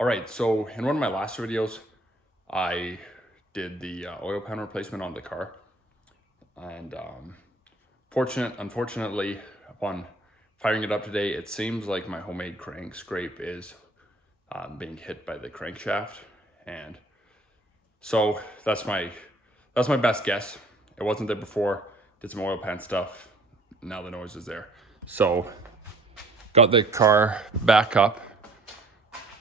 All right, so in one of my last videos, I did the oil pan replacement on the car, and unfortunately, upon firing it up today, it seems like my homemade crank scrape is being hit by the crankshaft, and so that's my best guess. It wasn't there before. Did some oil pan stuff. Now the noise is there. So got the car back up.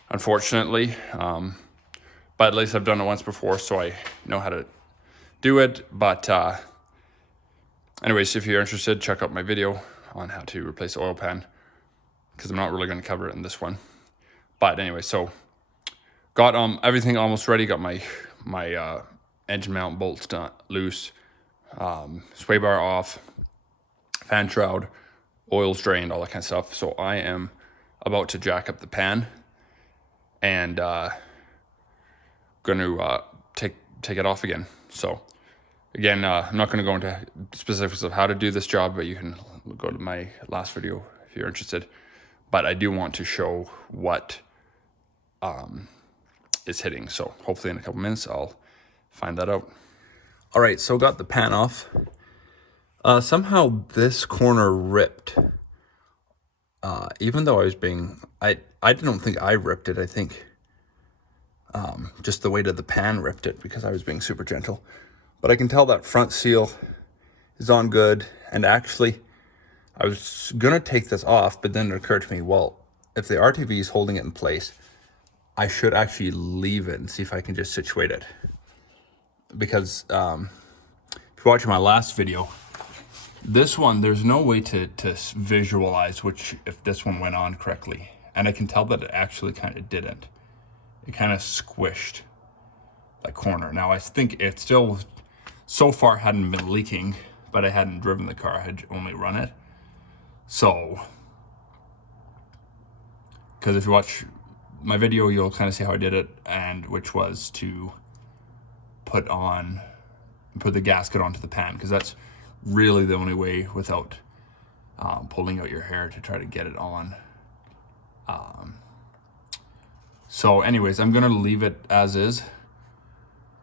Unfortunately, but at least I've done it once before, so I know how to do it. But anyways, if you're interested, check out my video on how to replace the oil pan, because I'm not really going to cover it in this one. But anyway, so got everything almost ready. Got my engine mount bolts loose, sway bar off, fan shroud, oil's drained, all that kind of stuff. So I am about to jack up the pan and going to take it off again. So again, I'm not going to go into specifics of how to do this job, but you can go to my last video if you're interested. But I do want to show what is hitting. So hopefully in a couple minutes, I'll find that out. All right, so got the pan off. Somehow this corner ripped. Even though I don't think I ripped it. I think just the weight of the pan ripped it because I was being super gentle. But I can tell that front seal is on good. And actually, I was gonna take this off, but then it occurred to me, well, if the RTV is holding it in place, I should actually leave it and see if I can just situate it. Because if you're watching my last video, this one, there's no way to visualize if this one went on correctly. And I can tell that it actually kind of didn't. It kind of squished that corner. Now, I think it still, so far, hadn't been leaking, but I hadn't driven the car. I had only run it. So, because if you watch my video, you'll kind of see how I did it, and which was to put the gasket onto the pan, because that's really the only way without pulling out your hair to try to get it on. So anyways, I'm gonna leave it as is,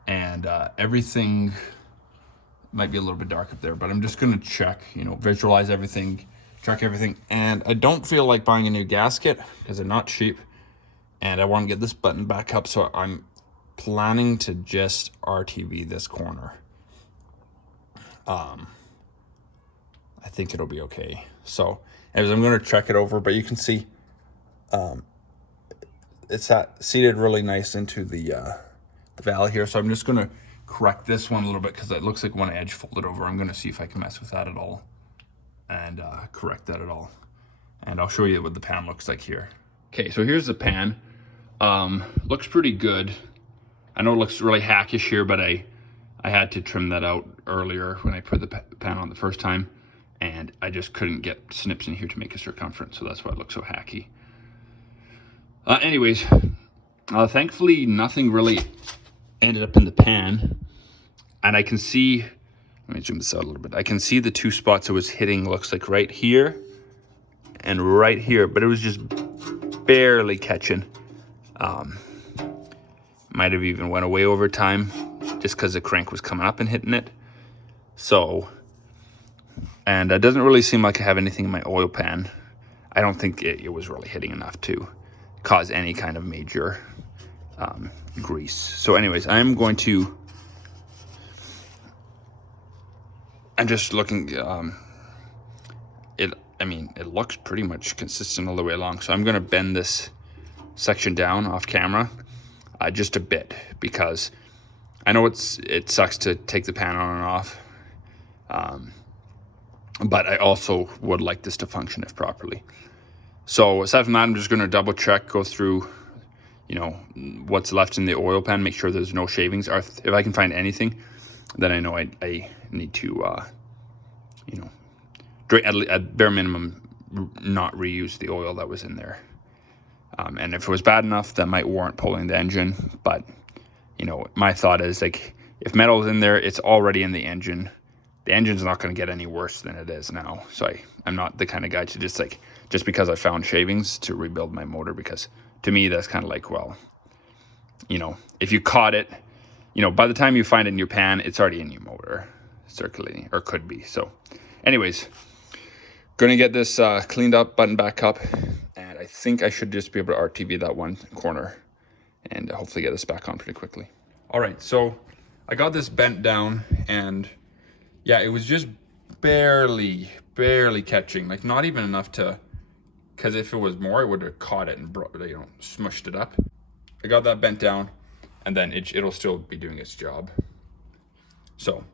and everything might be a little bit dark up there, but I'm just gonna check, visualize everything, check everything. And I don't feel like buying a new gasket because they're not cheap, and I want to get this button back up, so I'm planning to just RTV this corner. I think it'll be okay. So anyways, I'm going to check it over, but you can see it's seated really nice into the valley here. So I'm just going to correct this one a little bit because it looks like one edge folded over. I'm going to see if I can mess with that at all and correct that at all. And I'll show you what the pan looks like here. Okay, so here's the pan. Looks pretty good. I know it looks really hackish here, but I had to trim that out earlier when I put the pan on the first time, and I just couldn't get snips in here to make a circumference, so that's why it looks so hacky. Anyways, thankfully nothing really ended up in the pan, and I can see, let me zoom this out a little bit. I can see the two spots it was hitting, looks like right here and right here, but it was just barely catching. Might have even went away over time just because the crank was coming up and hitting it. So, and it doesn't really seem like I have anything in my oil pan. I don't think it was really hitting enough to cause any kind of major grease. So anyways, I'm just looking, it looks pretty much consistent all the way along. So I'm going to bend this section down off camera just a bit, because I know it sucks to take the pan on and off, but I also would like this to function if properly. So aside from that, I'm just going to double check, go through, what's left in the oil pan, make sure there's no shavings, or if I can find anything, then I know I need to, at bare minimum, not reuse the oil that was in there. And if it was bad enough, that might warrant pulling the engine. But, my thought is, like, if metal is in there, it's already in the engine. The engine's not going to get any worse than it is now. So I'm not the kind of guy to just because I found shavings to rebuild my motor, because to me, that's kind of like, well, you know, if you caught it, you know, by the time you find it in your pan, it's already in your motor circulating, or could be. So anyways, gonna get this cleaned up, buttoned back up, and I think I should just be able to RTV that one corner and hopefully get this back on pretty quickly. All right, so I got this bent down, and yeah, it was just barely catching, like not even enough to, because if it was more, I would have caught it and you know, smushed it up. I got that bent down, and then it'll still be doing its job. So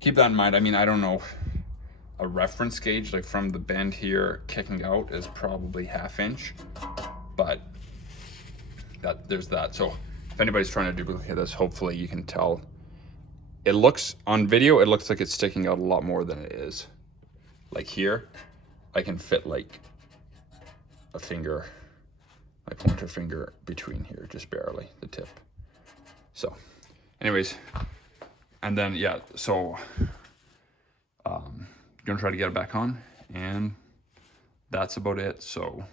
keep that in mind. I mean, I don't know, a reference gauge like from the bend here kicking out is probably 1/2 inch, but there's that. So if anybody's trying to duplicate this, hopefully you can tell. It looks on video, it looks like it's sticking out a lot more than it is. Like here, I can fit like a finger, my pointer finger between here, just barely, the tip. So anyways, and then yeah, so gonna try to get it back on, and that's about it. So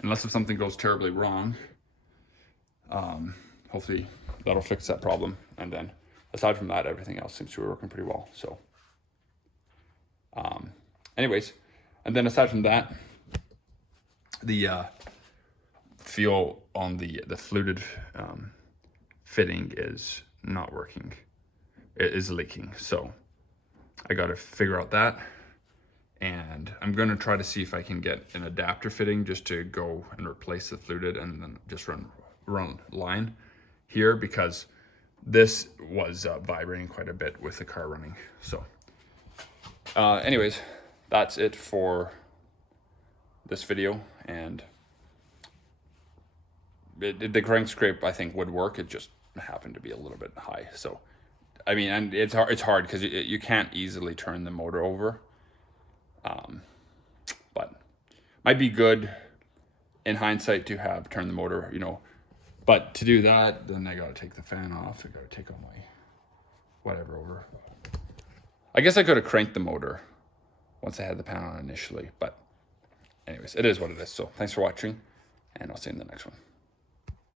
unless if something goes terribly wrong, hopefully that'll fix that problem. And then aside from that, everything else seems to be working pretty well. So anyways, and then aside from that, the feel on the fluted fitting is not working. It is leaking. So I got to figure out that, and I'm going to try to see if I can get an adapter fitting just to go and replace the fluted and then just run line here, because this was vibrating quite a bit with the car running. So anyways, that's it for this video, and the crank scrape I think would work. It just happened to be a little bit high. So I mean, and it's hard because you can't easily turn the motor over, but might be good in hindsight to have turned the motor, you know, but to do that, then I got to take the fan off. I got to take all my whatever over. I guess I could have cranked the motor once I had the pan on initially, but anyways, it is what it is. So thanks for watching, and I'll see you in the next one.